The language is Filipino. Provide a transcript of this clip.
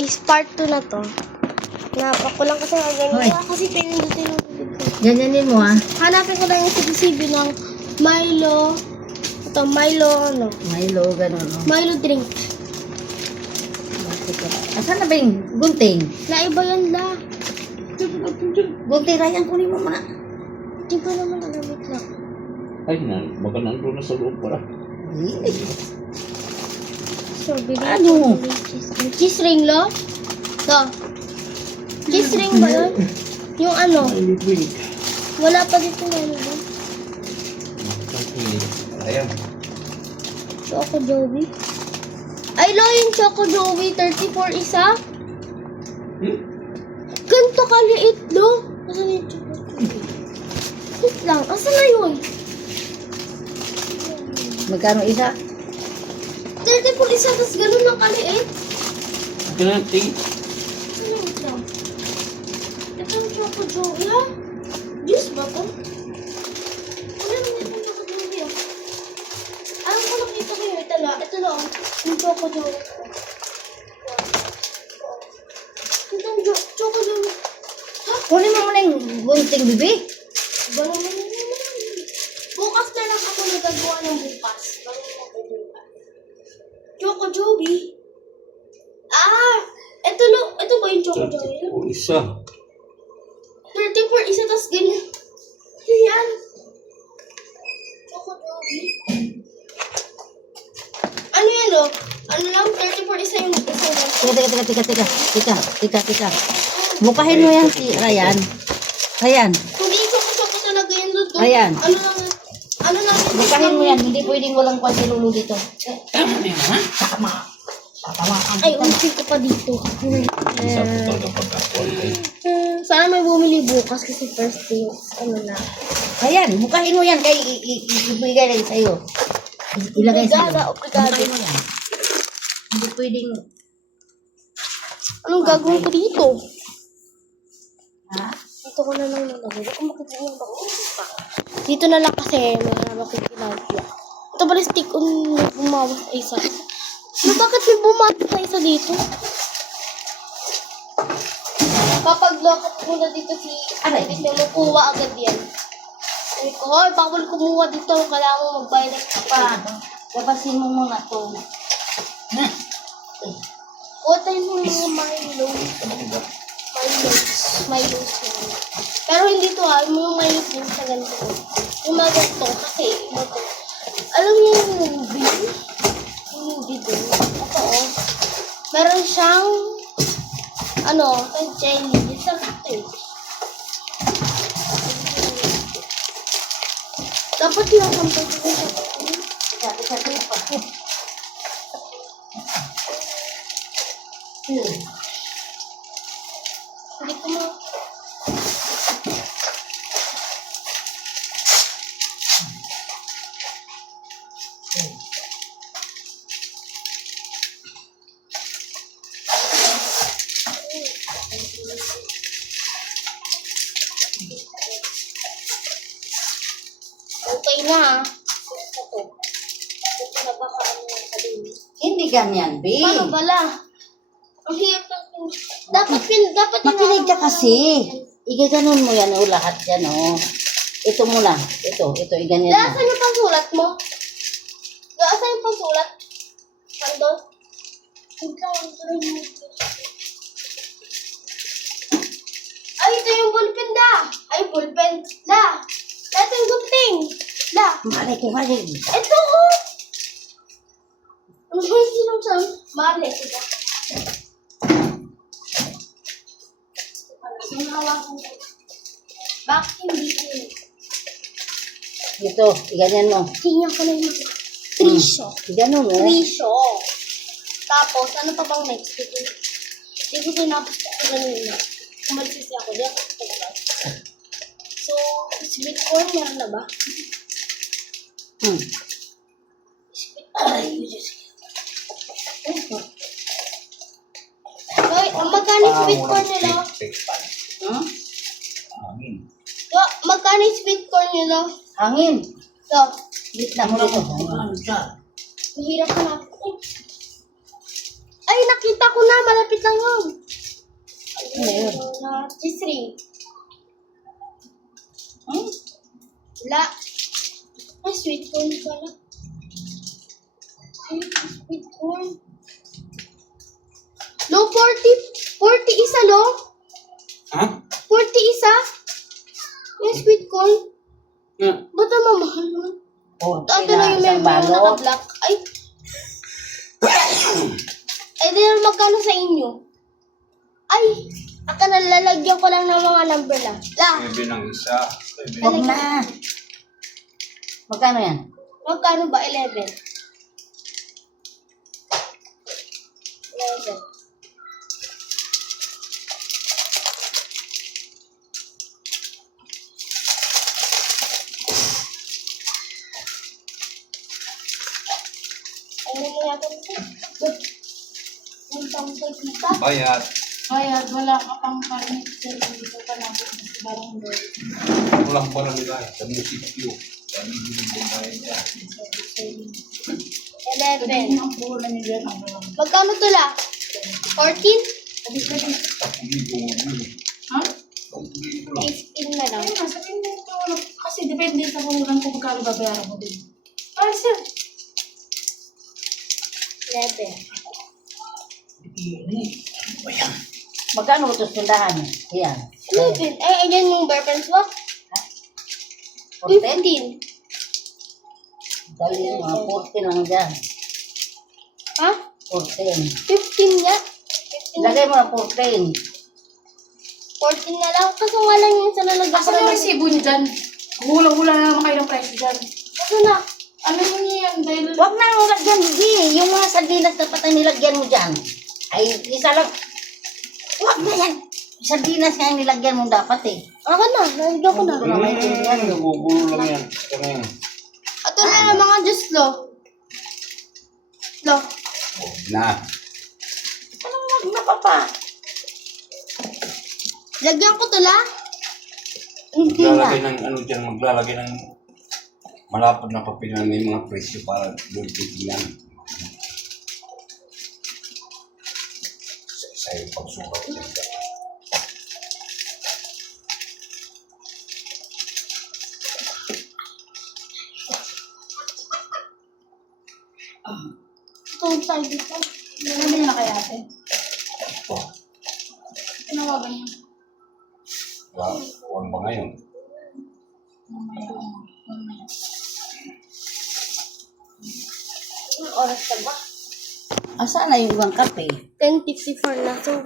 guys, part 2 na to. Napakulang kasi nga ganyan. Kasi pinundutin mo. Ganyanin mo ah. Hanapin ko lang yung CCTV ng Milo. Ito, Milo, ano? Milo, ganun. Oh. Milo drink. Asan na ba yung gunting? Naiba yan la. Gunting, Ryan, kunin mo muna. Hindi ko naman alamit lang. Ay, baka nandun na sa loob pala. So, bili Ano? ko ng cheese ring. Cheese ring, lo? Ito. Cheese ring ba yun? Yung ano? Ay, wait. Wala pa dito na ano ba? Ayan. Choco Joey. Ay, lo, yung Choco Joey, 34 isa. Ganito kaliit, lo. Asan yung Choco Joey? Wait lang, asan na yun? Magkano isa? 34 isa, tas ganun lang kaliit. Kanating. Asan na yun lang? Ito yung Choco Joey, ha? Juice ba to? Wala naman itong Choco Joey, ah. Alam ko nakita ko yun, ito lang, yung Choco Joey. Ito yung Choco Joey. Ha? Kunin mo muna yung gunting, bibi. Bago naman naman. Bukas na lang ako nagagawa ng bukas. Bago ako bukas. Choco Joey. Ah! Ito ba yung Choco Joey? O isa. 34 isa, tas ganyan. Yan. Choco Joey. Ano yan, oh? Ano lang, 34 isa yung isa lang. Tika. Bukahin mo yan si Ryan. Ryan, Hindi choco talaga yun, Luto. Ayan. Ano lang yun? bukahin mo yan. Hindi pwedeng walang kwantilulo dito. Tama na yan, ha? Tama. Tatawakan Ay, kita. umpin ko pa dito. Isa po talaga pagkakual. Sana may bumili bukas kasi first day. Ano na. Ayan, bukahin mo yan. Kay ibigay lang sa'yo. Ilagay sa'yo. Obligado. Bukahin mo yan. Hindi pwedeng... Anong gagawin ko dito? Ha? Dito ko na lang nalagay. Baka makikita ba? Dito na lang kasi may makikilagay. Ito pala stick on bumawas na isa. No, bakit may bumawas na isa dito? Kapag-lock muna dito si Aray. Dito makuha agad yan. Sabi ko, hoy, bawal kumuha dito. Kailangan mo magbayad ng Pa, gabasin mo muna to. Kuha tayo ng mga Milo yan. Pero hindi to ha, yung Milo din sa ganito. Yung mga ganito, kasi iba to. Alam niyo yung movie? Yung movie din. Ito oh. Meron siyang, jelly. Isa ito eh. Dapat yung sampay ko siya. Tika pa. Hindi ko ma... Okay na. Ito na baka ano yung sabihin. Hindi ganyan, B. Paano bala? Ang hirap ng dapat Makinig ka kasi. Igaganon mo yan, lahat yan, Ito muna. Ito, iganyan mo. Nasaan yung pangsulat mo? Nasaan yung pangsulat? Andon? Ay, ito yung ballpen da. Ay, ballpen. Da. Ito yung gunting. Da. Malay ko, malay. Ito oh. Ano yung sinusam? Mali, diba? Bakit hindi ko? Ito, iganyan mo. Tingnan ko na yung trisyo. Iganon mo. Trisyo. Tapos, ano pa bang next? Hindi ko tinapos ko ganun na. Kumalis ako. Di ako tapos. So, sweet corn, meron na ba? Sweet corn. Hoy, magkano yung sweet corn nila? Amin. Magkano yung sweet corn nila? Hangin. So, Gitna mo dito. mahirap ka na. Ay, nakita ko na. Malapit lang yun. Ano yun? Cheese ring. Hmm? Wala. Ay, sweet corn pala. Sweet corn. No, 40. 40 isa, no? Ha? 40 isa? Yung sweet corn. Nga. Ba't ang mamahal nun? O, Ito na yung isang memo yung balot. naka-black. Ay. Ay, di na magkano sa inyo? Ay, aka nalalagyan ko lang ng mga number lang. La, Maybe ng isa. Huwag na. Magkano yan? magkano ba? 11. 11. Ano mo natin ito? Ang tangkay kita. Bayad. Bayad, wala ka pang permit sir. Dito ka na sa barangay. Walang pala nila. Sa munisipyo. Kami binibigay niya. 11. Ang bulan nila ang walang. Magkano to la? 14? Ha? 15 na lang. Ayun nga, sabihin mo ito. Kasi depende sa bulan kung magkano babayaran mo din. Ay, sir. 11. Magkano ito tindahan? Yan. 11. Ay, ayan yung Bourbon Swap. 14? 15. Dahil yung mga 14 lang dyan. Ha? 14. 15 nga. 15. Lagay mo ang 14. 14 na lang. Kaso nga lang yung sa lalagyan Asan yung resibo niyo dyan? Hula-hula na naman kayo ng presyo dyan. Kaso na. Ano mo niyo yan? Dahil Huwag na ang lagyan, hindi. Yung mga sardinas dapat ang nilagyan mo dyan. Ay, isa lang. Huwag na yan. Sardinas nga ang nilagyan mo dapat eh. Ako na. Nalagyan ko na. Hindi ko na maintindihan. Nagugulo lang yan. Kanina. Ito na lang mga Diyos, lo. Lo. Na. Anong wag na papa? Lagyan ko to la. Hindi na. Maglalagay ng ano dyan. Maglalagay ng malapad na papel na may mga presyo para doon titignan. Sa yung pagsukat dyan. Ito tayo dito. ano na kaya ate? Tinawagan niyo. Huwag ba ngayon? Mamaya. Anong oras ka ba? Asa na yung ibang kape? 10:54 na. So,